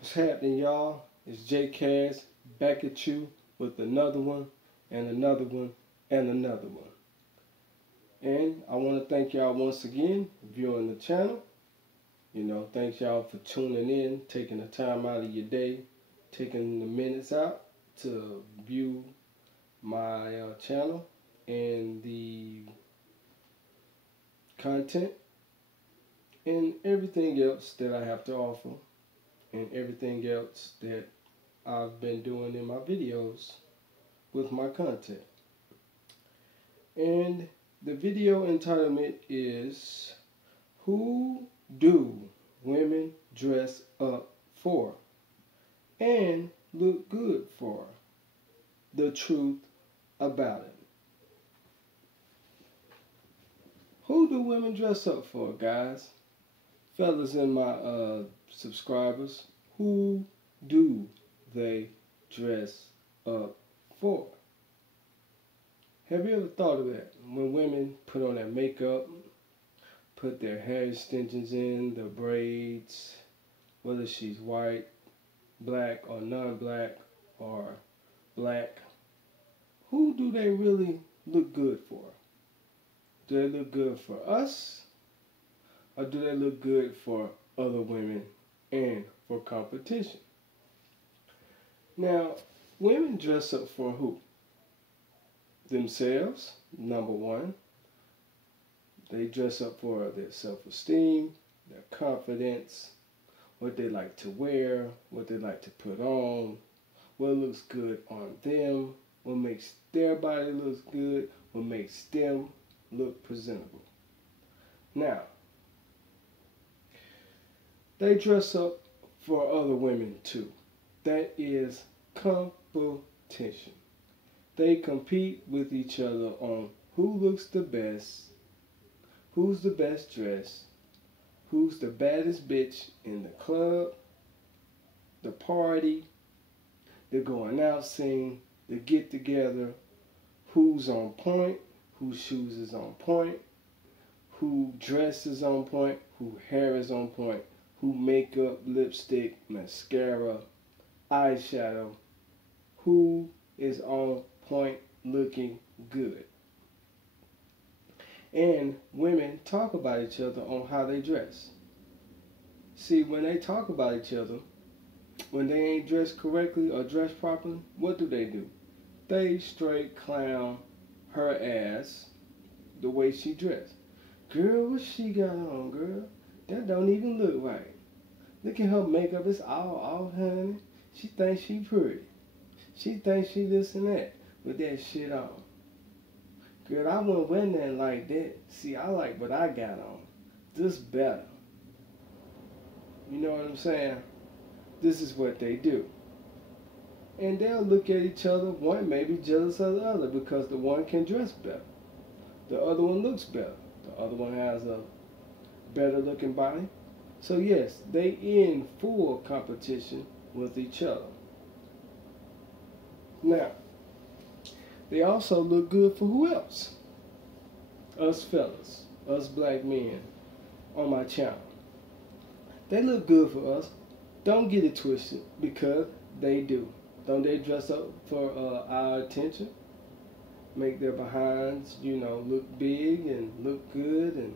What's happening, y'all? It's J Kaz back at you with another one and another one and another one. And I want to thank y'all once again for viewing the channel. Thanks y'all for tuning in, taking the time out of your day, taking the minutes out to view my channel and the content and everything else that I have to offer and everything else that I've been doing in my videos with my content. And the video entitlement is Who Do Women Dress Up For and Look Good For? The Truth About It. Who do women dress up for, guys? Fellas and my subscribers, who do they dress up for? Have you ever thought of that? When women put on their makeup, put their hair extensions in, the braids, whether she's white, black, or non-black, or black, who do they really look good for? Do they look good for us? Or do they look good for other women and for competition? Now, women dress up for who? Themselves, number one. They dress up for their self-esteem, their confidence, what they like to wear, what they like to put on, what looks good on them, what makes their body look good, what makes them look presentable. Now, they dress up for other women too. That is competition. They compete with each other on who looks the best, who's the best dressed, who's the baddest bitch in the club, the party, the going out scene, the get together, who's on point, whose shoes is on point, who dress is on point, who hair is on point, who makeup, lipstick, mascara, eyeshadow, who is on point looking good. And women talk about each other on how they dress. See, when they talk about each other, when they ain't dressed correctly or dressed properly, what do? They straight clown her ass the way she dressed. Girl, what she got on, girl? That don't even look right. Look at her makeup, it's all off, honey. She thinks she pretty. She thinks she this and that with that shit on. Girl, I wouldn't wear nothing like that. See, I like what I got on. This better. You know what I'm saying? This is what they do. And they'll look at each other. One may be jealous of the other because the one can dress better. The other one looks better. The other one has a better looking body. So yes, they in full competition with each other. Now, they also look good for who else? Us fellas, us black men on my channel. They look good for us. Don't get it twisted, because they do. Don't they dress up for our attention? Make their behinds, look big and look good, and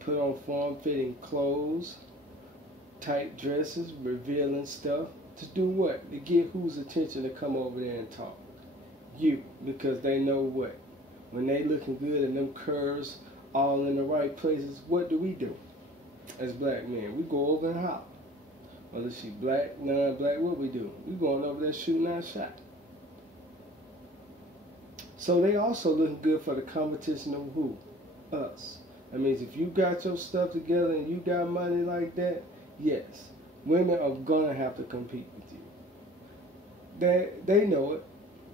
put on form-fitting clothes, tight dresses, revealing stuff. To do what? To get whose attention to come over there and talk? You, because they know what? When they looking good and them curves all in the right places, what do? As black men, we go over and holler. Whether she black, non-black, what we do? We going over there shooting our shot. So they also looking good for the competition of who? Us. That means if you got your stuff together and you got money like that, yes, women are gonna have to compete with you. They know it.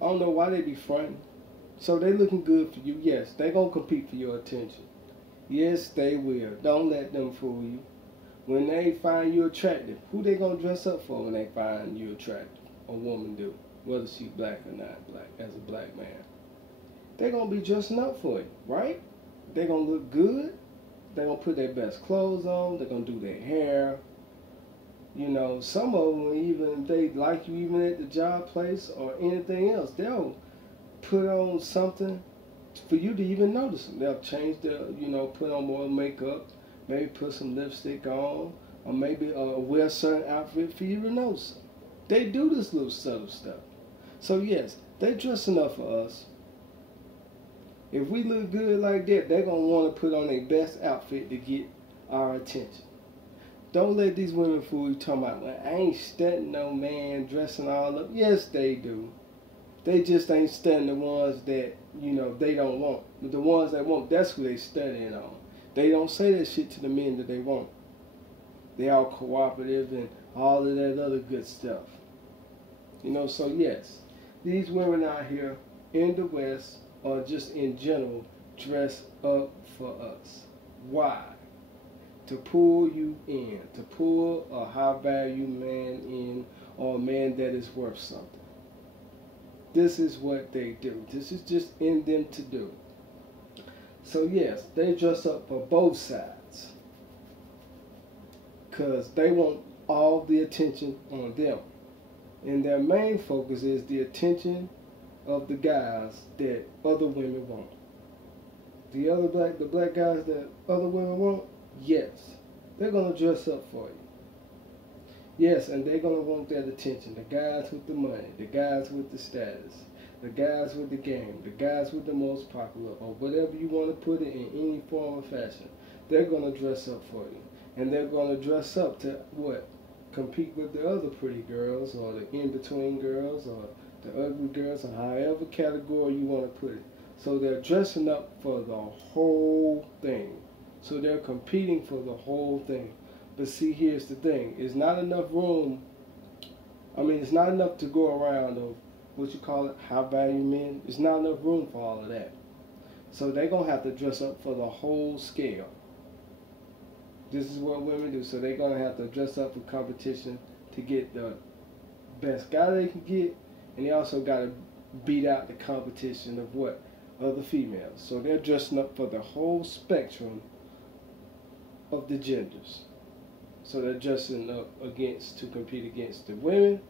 I don't know why they be fronting. So they looking good for you. Yes, they gonna compete for your attention. Yes, they will. Don't let them fool you. When they find you attractive, who they gonna dress up for when they find you attractive? A woman do, whether she black or not black, as a black man. They gonna be dressing up for you, right? They gonna look good. They gonna put their best clothes on. They gonna do their hair. You know, some of them, even if they like you, even at the job place or anything else, they'll put on something for you to even notice them. They'll change their, you know, put on more makeup, maybe put some lipstick on, or maybe wear a certain outfit for you to notice them. They do this little subtle stuff. So yes, they dressing up for us. If we look good like that, they're going to want to put on their best outfit to get our attention. Don't let these women fool you talking about, well, I ain't studying no man dressing all up. Yes, they do. They just ain't studying the ones that, you know, they don't want. But the ones they want, that's who they studying on. They don't say that shit to the men that they want. They all cooperative and all of that other good stuff. You know, so yes, these women out here in the West or just in general dress up for us. Why? To pull you in, to pull a high value man in, or a man that is worth something. This is what they do. This is just in them to do. So yes, they dress up for both sides because they want all the attention on them. And their main focus is the attention of the guys that other women want. The black guys that other women want, yes, they're gonna dress up for you. Yes, and they're gonna want that attention. The guys with the money, the guys with the status, the guys with the game, the guys with the most popular, or whatever you want to put it in any form or fashion. They're gonna dress up for you, and they're gonna dress up to what? Compete with the other pretty girls, or the in-between girls, or the ugly girls, or however category you want to put it. So they're dressing up for the whole thing. So they're competing for the whole thing. But see, here's the thing. It's not enough room. It's not enough to go around of what you call it, high value men. It's not enough room for all of that. So they're going to have to dress up for the whole scale. This is what women do. So they're going to have to dress up for competition to get the best guy they can get. And they also got to beat out the competition of what? Other females. So they're dressing up for the whole spectrum of the genders. So they're dressing up to compete against the women,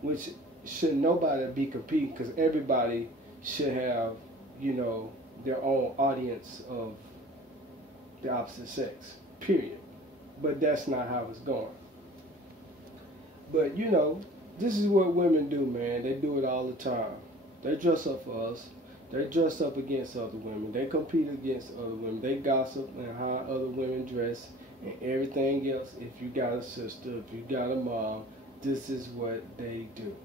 which should nobody be competing, because everybody should have, you know, their own audience of the opposite sex, period. But that's not how it's going. But, you know, this is what women do, man. They do it all the time. They dress up for us. They dress up against other women. They compete against other women. They gossip and how other women dress and everything else. If you got a sister, if you got a mom, this is what they do.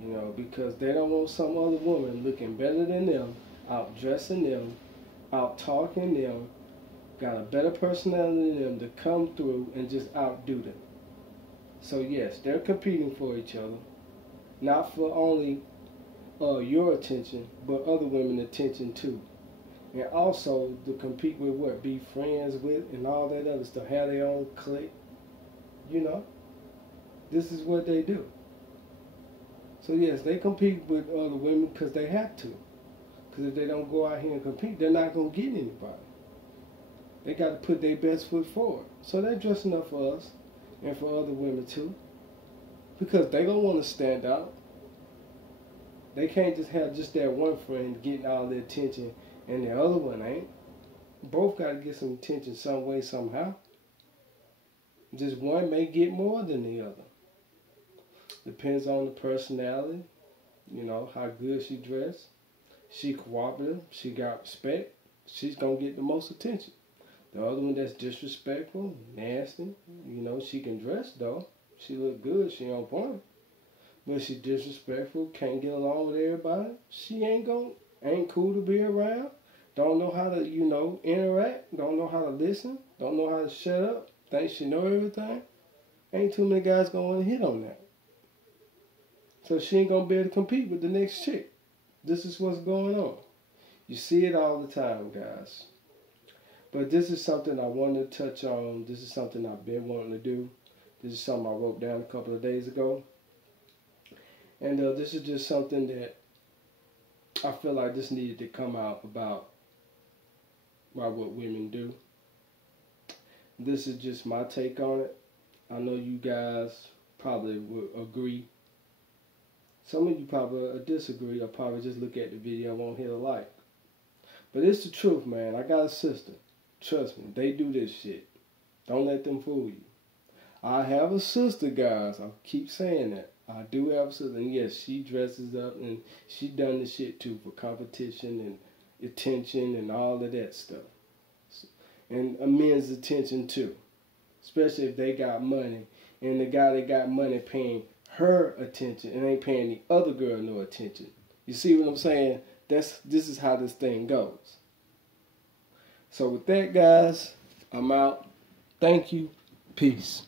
You know, because they don't want some other woman looking better than them, out dressing them, out talking them, got a better personality than them to come through and just outdo them. So yes, they're competing for each other, not for only your attention, but other women's attention too. And also to compete with what? Be friends with and all that other stuff. Have their own clique. You know? This is what they do. So yes, they compete with other women because they have to. Because if they don't go out here and compete, they're not going to get anybody. They got to put their best foot forward. So they're dressing up for us and for other women too. Because they don't want to stand out. They can't just have just that one friend getting all the attention and the other one ain't. Both got to get some attention some way, somehow. Just one may get more than the other. Depends on the personality, you know, how good she dressed. She cooperative, she got respect, she's going to get the most attention. The other one that's disrespectful, nasty, you know, she can dress though. She look good, she on point. But she disrespectful, can't get along with everybody. She ain't cool to be around. Don't know how to, you know, interact. Don't know how to listen. Don't know how to shut up. Thinks she know everything. Ain't too many guys gonna want to hit on that. So she ain't gonna be able to compete with the next chick. This is what's going on. You see it all the time, guys. But this is something I wanted to touch on. This is something I've been wanting to do. This is something I wrote down a couple of days ago. And this is just something that I feel like this needed to come out about what women do. This is just my take on it. I know you guys probably would agree. Some of you probably disagree or probably just look at the video and won't hit a like. But it's the truth, man. I got a sister. Trust me, they do this shit. Don't let them fool you. I have a sister, guys. I keep saying that. I do have a sister. And yes, she dresses up and she done the shit too for competition and attention and all of that stuff. And men's attention too. Especially if they got money. And the guy that got money paying her attention and ain't paying the other girl no attention. You see what I'm saying? This is how this thing goes. So with that, guys, I'm out. Thank you. Peace.